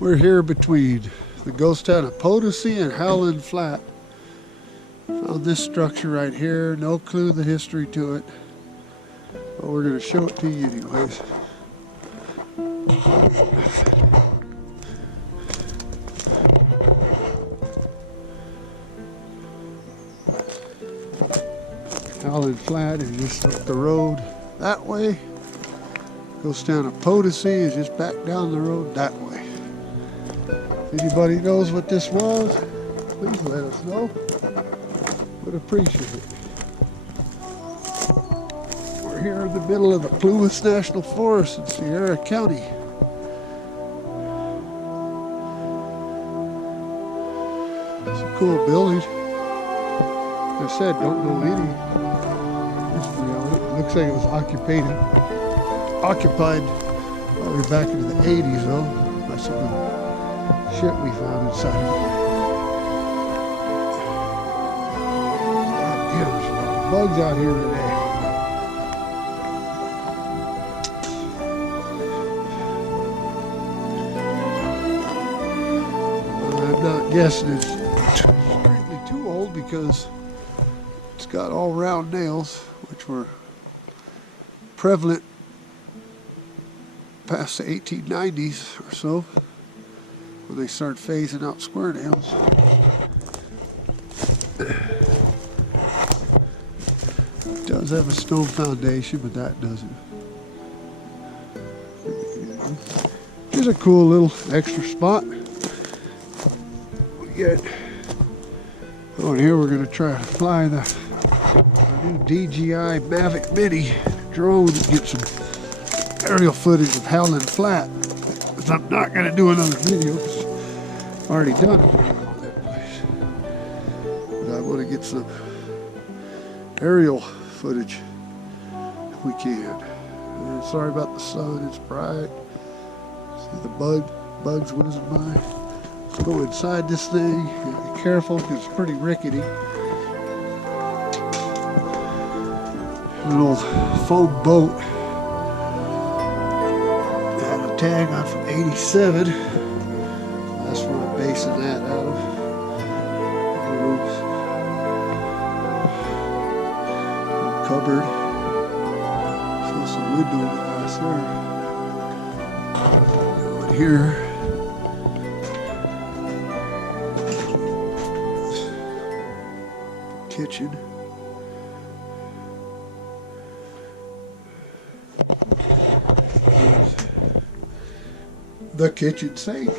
We're here between the ghost town of Potosi and Howland Flat. Found this structure right here. No clue the history to it, but we're going to show it to you anyways. Howland Flat is just up the road that way. Ghost town of Potosi is just back down the road that way. If anybody knows what this was, please let us know. Would appreciate it. We're here in the middle of the Plumas National Forest in Sierra County. It's a cool building. Like I said, don't know any history on it. It looks like it was occupied probably back into the 80s though, by some of the shit we found inside of it. God damn, there's a lot of bugs out here today. I'm not guessing it's extremely too old because it's got all round nails, which were prevalent past the 1890s or so, when they started phasing out square nails. It does have a stone foundation, but that doesn't. Here's a cool little extra spot. We get on here. We're going to try to fly our new DJI Mavic Mini drone and get some aerial footage of Howland Flat. But I'm not going to do another video because I've already done a video on that place. But I want to get some aerial footage if we can. And sorry about the sun, it's bright. See the bugs whizzing by. Let's go inside this thing. Be careful because it's pretty rickety. An old foam boat. Had a tag on from '87. That's where I'm basing that out of. Cupboard. So some window glass there. Going here. Kitchen. The kitchen sink.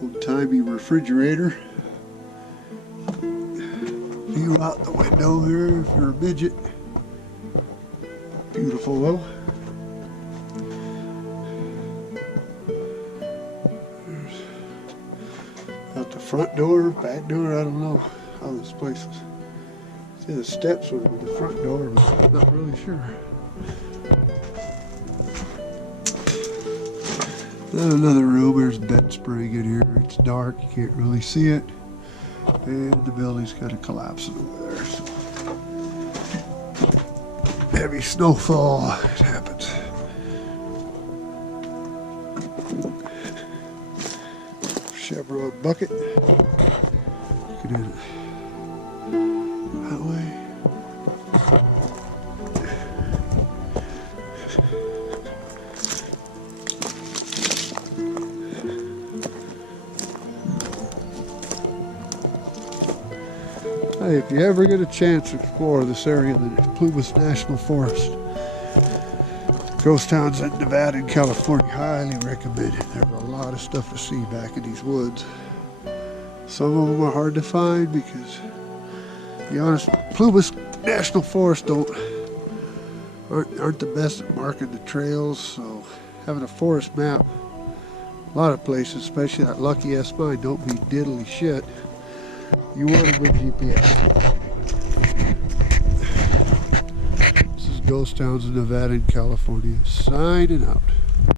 Old-timey refrigerator. View out the window here if you're a midget. Beautiful though. There's out the front door, back door, I don't know how this place is. See the steps would be the front door, but I'm not really sure. Then another room, there's a bed spring in here. It's dark, you can't really see it. And the building's kind of collapsing over there. So. Heavy snowfall, it happens. Chevron bucket. Look at it. That way. Hey, if you ever get a chance to explore this area, the Plumas National Forest, ghost towns in Nevada and California, highly recommend it. There's a lot of stuff to see back in these woods. Some of them are hard to find because, to be honest, Plumas National Forest aren't the best at marking the trails, so having a forest map, a lot of places, especially that lucky ass mine, don't be diddly shit. You want a good GPS. This is Ghost Towns in Nevada and California, signing out.